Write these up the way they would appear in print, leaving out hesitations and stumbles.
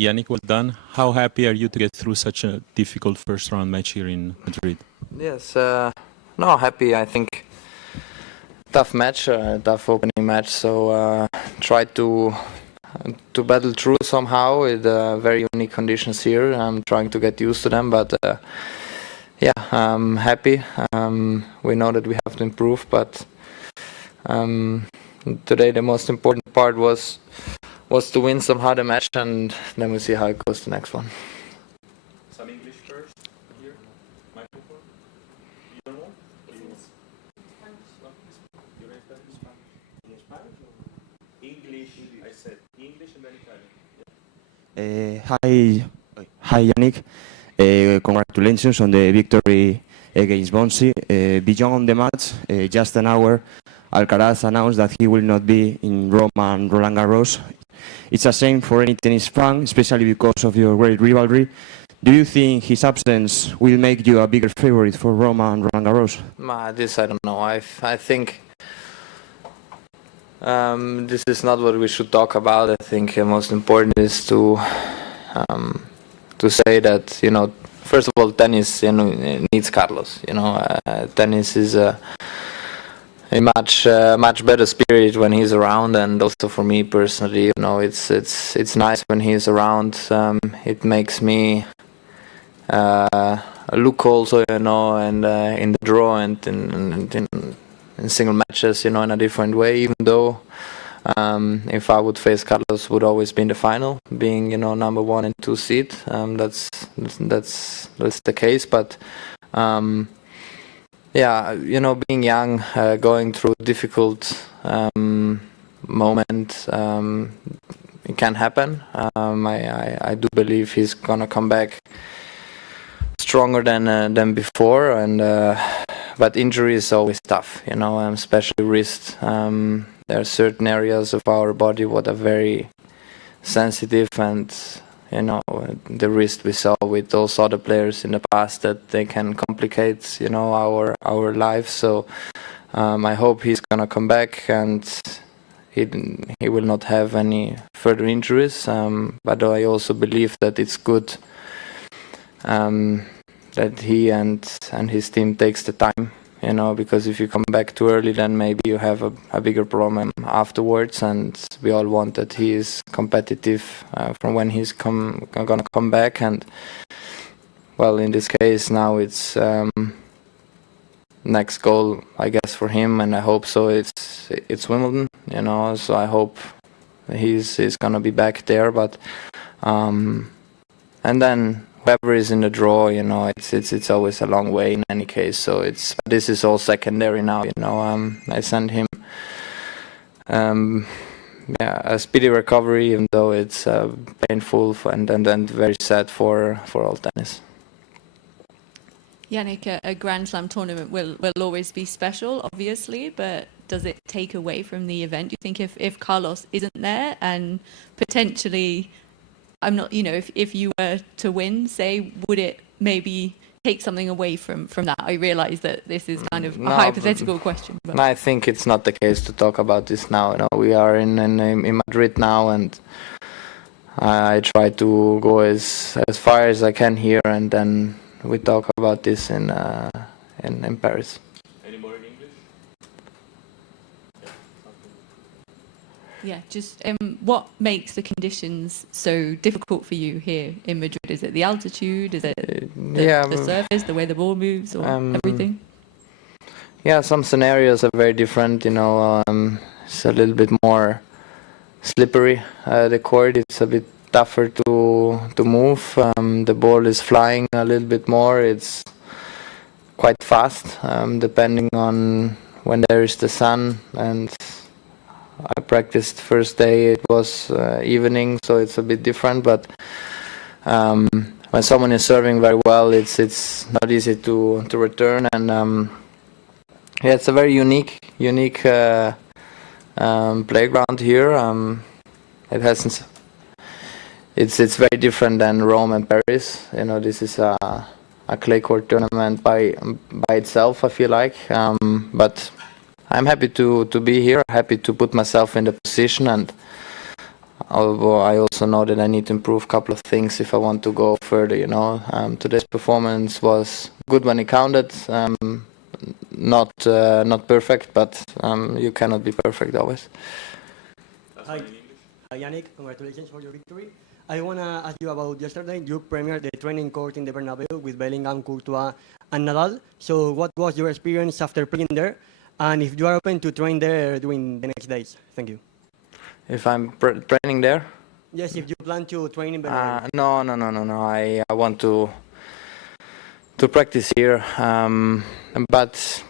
Jannik, well done. How happy are you to get through such a difficult first round match here in Madrid? Yes, no, happy. I think tough match, tough opening match. So tried to battle through somehow with very unique conditions here. I'm trying to get used to them, but yeah, I'm happy. We know that we have to improve, but today the most important part was to win somehow the match, and then we'll see how it goes the next one. Some English first here. Microphone. You don't know? English. I said English and then Italian. Hi, Jannik. Congratulations on the victory against Bonzi. Beyond the match, just an hour, Alcaraz announced that he will not be in Rome and Roland Garros. It's a shame for any tennis fan, especially because of your great rivalry. Do you think his absence will make you a bigger favorite for Rome and Roland Garros? This I don't know. I think this is not what we should talk about. I think most important is to say that, you know, first of all, tennis, you know, needs Carlos. You know, tennis is a much better spirit when he's around, and also for me personally, you know, it's nice when he's around. It makes me look also, you know, and in the draw and in single matches, you know, in a different way. Even though if I would face Carlos, would always be in the final, being, you know, number 1 and 2 seed. That's the case, but. Yeah, you know, being young, going through a difficult moment, it can happen. I do believe he's gonna come back stronger than before, and but injury is always tough, you know, especially wrist. There are certain areas of our body what are very sensitive, and you know, the wrist, we saw with those other players in the past that they can complicate, you know, our lives. So I hope he's gonna come back and he will not have any further injuries. But I also believe that it's good that he and his team takes the time, you know, because if you come back too early, then maybe you have a bigger problem afterwards, and we all want that he is competitive from when he's gonna come back. And well, in this case now it's next goal, I guess, for him, and I hope so. It's Wimbledon, you know, so I hope he's gonna be back there. But and then whoever is in the draw, you know, it's always a long way in any case. So this is all secondary now, you know. I send him a speedy recovery, even though it's painful and then very sad for all tennis. Jannik, a Grand Slam tournament will always be special, obviously, but does it take away from the event? Do you think if Carlos isn't there and potentially, I'm not, you know, if you were to win, say, would it maybe take something away from that? I realize that this is kind of a hypothetical question. But I think it's not the case to talk about this now. You know, we are in Madrid now, and I try to go as far as I can here, and then we talk about this in Paris. Any more in English? yeah, just what makes the conditions so difficult for you here in Madrid? Is it the altitude? Is it the surface, the way the ball moves, or everything? Yeah, some scenarios are very different. You know, it's a little bit more slippery. The court, it's a bit tougher to move. The ball is flying a little bit more. It's quite fast, depending on when there is the sun. And I practiced first day, it was evening, so it's a bit different. But when someone is serving very well, it's not easy to return. And yeah, it's a very unique playground here. It hasn't. It's very different than Rome and Paris. You know, this is a clay court tournament by itself, I feel like. But I'm happy to be here. Happy to put myself in the position, and although I also know that I need to improve a couple of things if I want to go further, you know. Today's performance was good when it counted. Not perfect, but you cannot be perfect always. Hi, Jannik, congratulations for your victory. I want to ask you about yesterday. You premiered the training court in the Bernabéu with Bellingham, Courtois, and Nadal. So what was your experience after playing there? And if you are open to train there during the next days? Thank you. If I'm training there? Yes, if you plan to train in Bernabéu. No. I want to practice here. But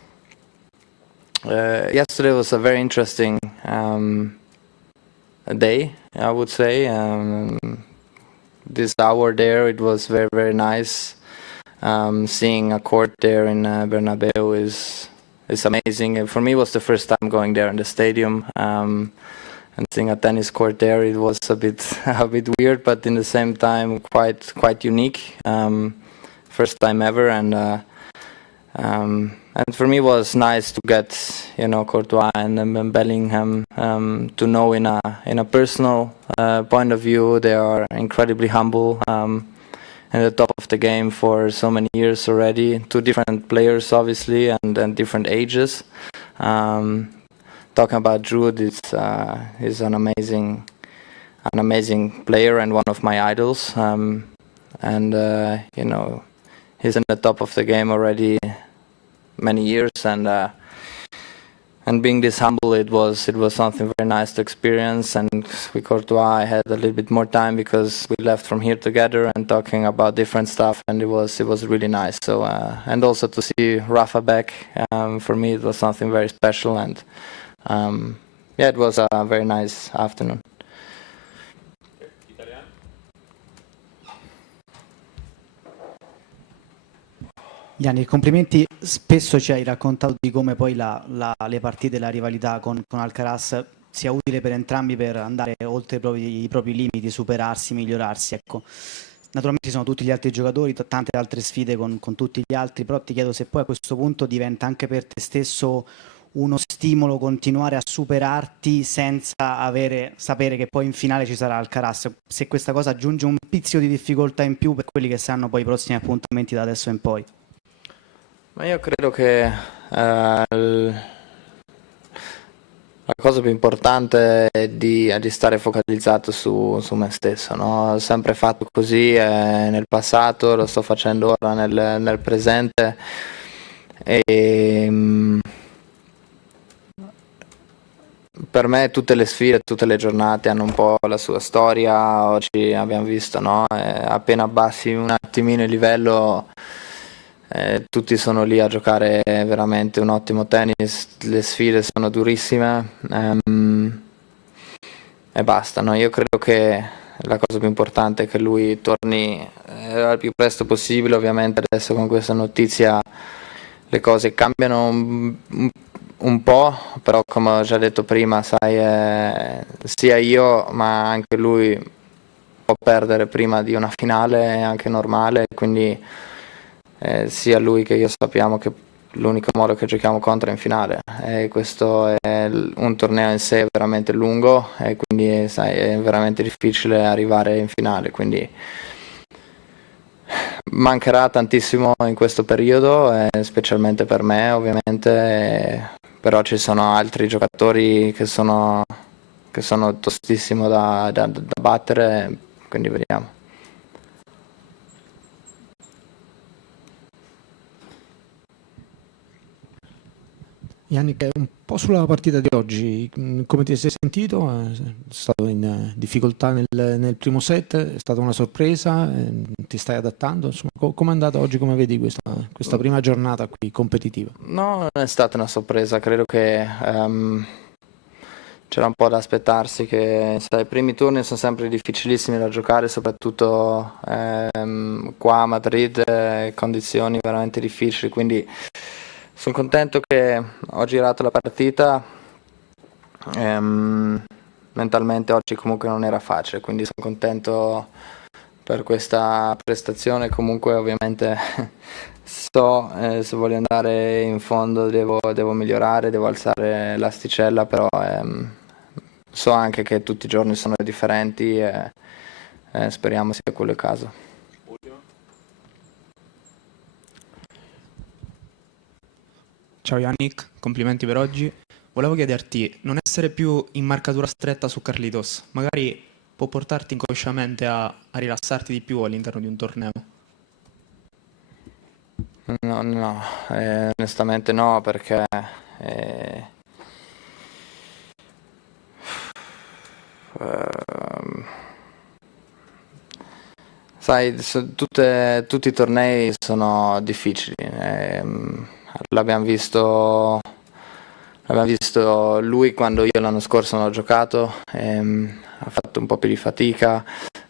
yesterday was a very interesting day, I would say. This hour there, it was very, very nice. Seeing a court there in Bernabéu is amazing. For me, it was the first time going there in the stadium. And seeing a tennis court there, it was a bit weird, but in the same time quite unique. First time ever, and for me it was nice to get, you know, Courtois and Bellingham to know in a personal point of view. They are incredibly humble, at the top of the game for so many years already. Two different players, obviously, and different ages. Talking about Jude, he's an amazing player and one of my idols. You know, he's in the top of the game already many years, and being this humble, it was something very nice to experience. And with Courtois, I had a little bit more time because we left from here together and talking about different stuff, and it was really nice. So and also to see Rafa back, for me it was something very special, and yeah, it was a very nice afternoon. Italiano? Gianni, complimenti. Spesso ci hai raccontato di come poi le partite, la rivalità con Alcaraz sia utile per entrambi per andare oltre i propri limiti, superarsi, migliorarsi. Ecco. Naturalmente ci sono tutti gli altri giocatori, tante altre sfide con tutti gli altri, però ti chiedo se poi a questo punto diventa anche per te stesso uno stimolo continuare a superarti senza sapere che poi in finale ci sarà Alcaraz, se questa cosa aggiunge un pizzico di difficoltà in più per quelli che saranno poi i prossimi appuntamenti da adesso in poi. Ma io credo che la cosa più importante è di stare focalizzato su me stesso, no? Ho sempre fatto così nel passato, lo sto facendo ora nel presente, e per me tutte le sfide, tutte le giornate hanno un po' la sua storia. Oggi abbiamo visto, no? Appena abbassi un attimino il livello, tutti sono lì a giocare veramente un ottimo tennis, le sfide sono durissime, e basta, no? Io credo che la cosa più importante è che lui torni al più presto possibile. Ovviamente adesso con questa notizia le cose cambiano un po', però come ho già detto prima, sai, sia io ma anche lui può perdere prima di una finale, è anche normale, quindi sia lui che io sappiamo che l'unico modo che giochiamo contro è in finale, e questo è un torneo in sé veramente lungo, e quindi sai, è veramente difficile arrivare in finale, quindi mancherà tantissimo in questo periodo, specialmente per me ovviamente, però ci sono altri giocatori che sono tostissimo da battere, quindi vediamo. Jannik, un po' sulla partita di oggi, come ti sei sentito? È stato in difficoltà nel primo set, è stata una sorpresa, ti stai adattando? Insomma, come è andata oggi, come vedi questa prima giornata qui competitiva? No, non è stata una sorpresa, credo che c'era un po' da aspettarsi, che sai, i primi turni sono sempre difficilissimi da giocare, soprattutto qua a Madrid, condizioni veramente difficili, quindi sono contento che ho girato la partita. Mentalmente oggi comunque non era facile, quindi sono contento per questa prestazione. Comunque ovviamente so, se voglio andare in fondo devo migliorare, devo alzare l'asticella, però so anche che tutti i giorni sono differenti e speriamo sia quello il caso. Ultima. Ciao Jannik, complimenti per oggi. Volevo chiederti, non essere più in marcatura stretta su Carlitos, magari può portarti inconsciamente a rilassarti di più all'interno di un torneo? No, onestamente no, perché sai, tutti i tornei sono difficili. L'abbiamo visto lui quando io l'anno scorso non ho giocato, ha fatto un po' più di fatica,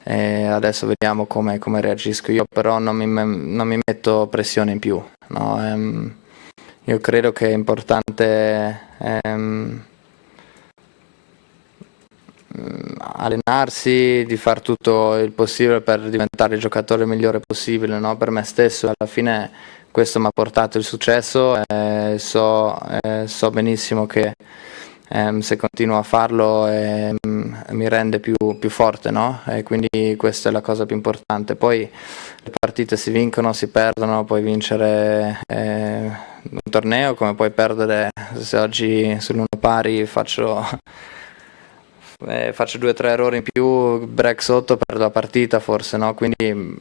adesso vediamo come reagisco io, però non mi metto pressione in più, no? Io credo che è importante allenarsi, di fare tutto il possibile per diventare il giocatore migliore possibile, no? Per me stesso. Alla fine questo mi ha portato il successo e so benissimo che se continuo a farlo mi rende più forte, no? E quindi questa è la cosa più importante. Poi le partite si vincono, si perdono, puoi vincere un torneo come puoi perdere. Se oggi sull'1 pari faccio 2 o 3 errori in più, break sotto, perdo la partita forse, no? Quindi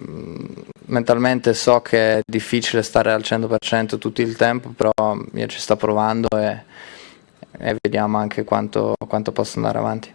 mentalmente so che è difficile stare al 100% tutto il tempo, però io ci sto provando e vediamo anche quanto posso andare avanti.